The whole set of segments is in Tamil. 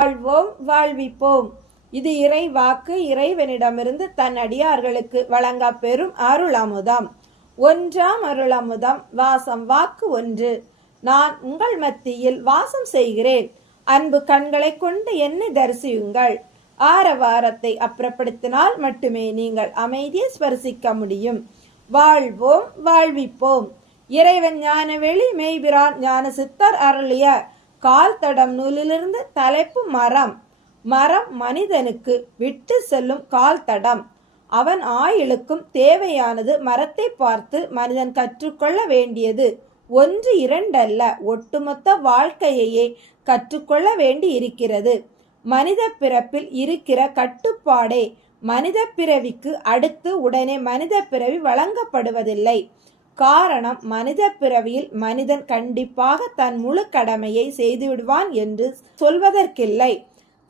வாழ்வோம் வாழ்விப்போம். இது இறை வாக்கு. இறைவனிடமிருந்து தன் அடியார்களுக்கு வழங்க பெறும் அருளமுதம். ஒன்றாம் அருளமுதம். வாசம். வாக்கு ஒன்று. நான் உங்கள் மத்தியில் வாசம் செய்கிறேன். அன்பு கண்களை கொண்டு என்னை தரிசியுங்கள். ஆரவாரத்தை அப்புறப்படுத்தினால் மட்டுமே நீங்கள் அமைதியை ஸ்பரிசிக்க முடியும். வாழ்வோம் வாழ்விப்போம். இறைவன் ஞானவெளி மெய்பிரான் ஞான சித்தர் அருளிய கால் தடம் நூலிலிருந்து தலைப்பு மரம். மரம் மனிதனுக்கு விட்டு செல்லும் கால் தடம். அவன் ஆயுளுக்கும் தேவையானது மரத்தை பார்த்து மனிதன் கற்றுக்கொள்ள வேண்டியது ஒன்று இரண்டல்ல, ஒட்டுமொத்த வாழ்க்கையையே கற்றுக்கொள்ள வேண்டி இருக்கிறது. மனித பிறப்பில் இருக்கிற கட்டுப்பாடே மனித பிறவிக்கு அடுத்து உடனே மனித பிறவி வழங்கப்படுவதில்லை. காரணம், மனித பிறவியில் மனிதன் கண்டிப்பாக தன் முழு கடமையை செய்துவிடுவான் என்று சொல்வதற்கில்லை.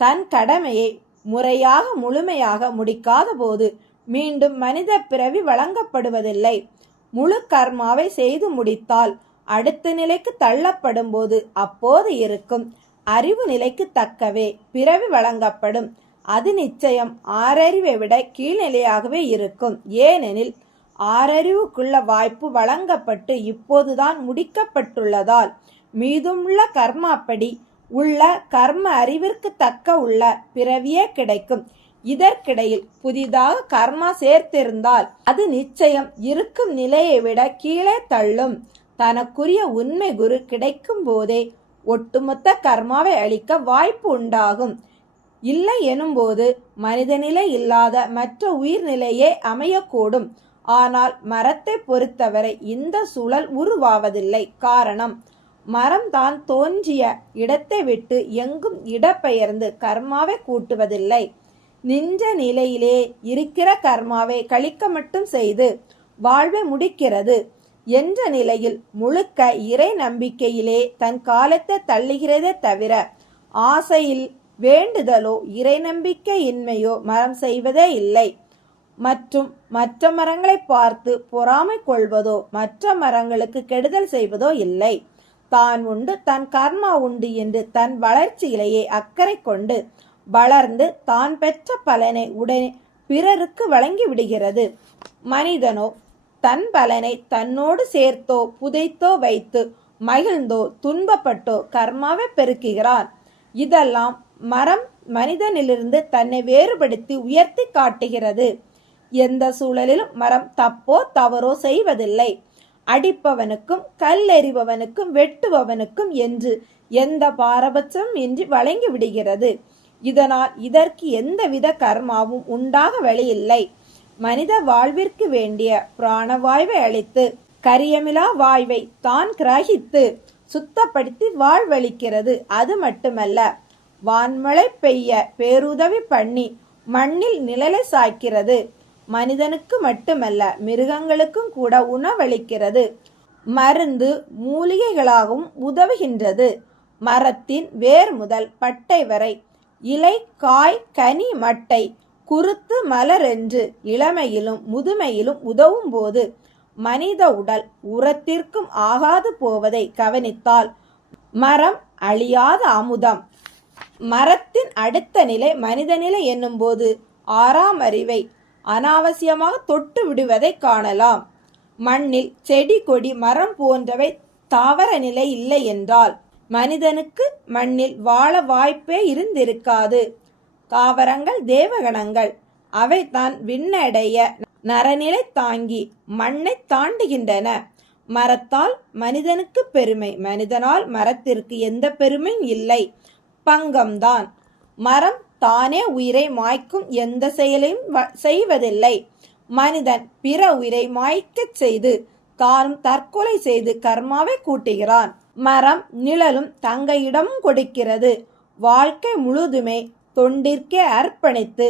தன் கடமையை முறையாக முழுமையாக முடிக்காத போது மீண்டும் மனித பிறவி வழங்கப்படுவதில்லை. முழு கர்மாவை செய்து முடித்தால் அடுத்த நிலைக்கு தள்ளப்படும் போது அப்போது இருக்கும் அறிவு நிலைக்கு தக்கவே பிறவி வழங்கப்படும். அது நிச்சயம் ஆறறிவை விட கீழ்நிலையாகவே இருக்கும். ஏனெனில் ஆறறிவுக்குள்ள வாய்ப்பு வழங்கப்பட்டு இப்போதுதான் முடிக்கப்பட்டுள்ளதால் மீதுமுள்ள கர்மாப்படி உள்ள கர்ம அறிவிற்கு தக்க உள்ள பிறவியே கிடைக்கும். இதற்கிடையில் புதிதாக கர்மா சேர்த்திருந்தால் அது நிச்சயம் இருக்கும் நிலையை விட கீழே தள்ளும். தனக்குரிய உண்மை குரு கிடைக்கும் போதே ஒட்டுமொத்த கர்மாவை அளிக்க வாய்ப்பு உண்டாகும். இல்லை எனும்போது மனித நிலை இல்லாத மற்ற உயிர்நிலையே அமையக்கூடும். ஆனால் மரத்தை பொறுத்தவரை இந்த சூழல் உருவாவதில்லை. காரணம், மரம் தான் தோன்றிய இடத்தை விட்டு எங்கும் இடப்பெயர்ந்து கர்மாவை கூட்டுவதில்லை. நின்ற நிலையிலே இருக்கிற கர்மாவை கழிக்க மட்டும் செய்து வாழ்வை முடிக்கிறது என்ற நிலையில் முழுக்க இறை நம்பிக்கையிலே தன் காலத்தை தள்ளுகிறதே தவிர ஆசையில் வேண்டுதலோ இறை நம்பிக்கையின்மையோ மரம் செய்வதே இல்லை. மற்றும் மற்ற மரங்களை பார்த்து பொறாமை கொள்வதோ மற்ற மரங்களுக்கு கெடுதல் செய்வதோ இல்லை. தான் உண்டு தன் கர்மா உண்டு என்று தன் வளர்ச்சியிலேயே அக்கறை கொண்டு வளர்ந்து தான் பெற்ற பலனை உடனே பிறருக்கு வழங்கி விடுகிறது. மனிதனோ தன் பலனை தன்னோடு சேர்த்தோ புதைத்தோ வைத்து மகிழ்ந்தோ துன்பப்பட்டோ கர்மாவை பெருக்குகிறான். இதெல்லாம் மரம் மனிதனிலிருந்து தன்னை வேறுபடுத்தி உயர்த்தி காட்டுகிறது. எந்த சூழலிலும் மரம் தப்போ தவறோ செய்வதில்லை. அடிப்பவனுக்கும் கல்லெறிபவனுக்கும் வெட்டுபவனுக்கும் என்று எந்த பாரபட்சமும் இன்றி வழங்கி விடுகிறது. இதனால் இதற்கு எந்தவித கர்மாவும் உண்டாக வழியில்லை. மனித வாழ்விற்கு வேண்டிய பிராணவாய்வை அளித்து கரியமிலா வாய்வை தான் கிரகித்து சுத்தப்படுத்தி வாழ்வளிக்கிறது. அது மட்டுமல்ல, வான்மழை பெய்ய பேருதவி பண்ணி மண்ணில் நிழலை சாய்க்கிறது. மனிதனுக்கு மட்டுமல்ல, மிருகங்களுக்கும் கூட உணவளிக்கிறது. மருந்து மூலிகைகளாகவும் உதவுகின்றது. மரத்தின் வேர் முதல் பட்டை வரை இலை காய் கனி மட்டை குருத்து மலர் என்று இளமையிலும் முதுமையிலும் உதவும் போது மனித உடல் உரத்திற்கும் ஆகாது போவதை கவனித்தால் மரம் அழியாத அமுதம். மரத்தின் அடுத்த நிலை மனித நிலை என்னும் போது ஆறாம் அறிவை அனாவசியமாக தொட்டு விடுவதை காணலாம். மண்ணில் செடி கொடி மரம் போன்றவை தாவர நிலை இல்லை என்றால் மனிதனுக்கு மண்ணில் வாழ வாய்ப்பே இருந்திருக்காது. தாவரங்கள் தேவகணங்கள். அவை தான் விண்ணடைய நரநிலை தாங்கி மண்ணை தாண்டுகின்றன. மரத்தால் மனிதனுக்கு பெருமை, மனிதனால் மரத்திற்கு எந்த பெருமையும் இல்லை, பங்கம்தான். மரம் தானே உயிரை மாய்க்கும் எந்த செயலையும் செய்வதில்லை. மனிதன் பிற உயிரை மாய்க்கச் செய்து தானும் தற்கொலை செய்து கர்மாவை கூட்டுகிறான். மரம் நிழலும் தங்க இடமும் கொடுக்கிறது. வாழ்க்கை முழுதுமே தொண்டிற்கே அர்ப்பணித்து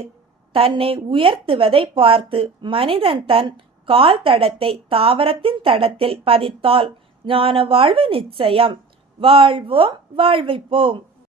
தன்னை உயர்த்துவதை பார்த்து மனிதன் தன் கால் தடத்தை தாவரத்தின் தடத்தில் பதித்தால் ஞான வாழ்வு நிச்சயம். வாழ்வோம் வாழ்விப்போம்.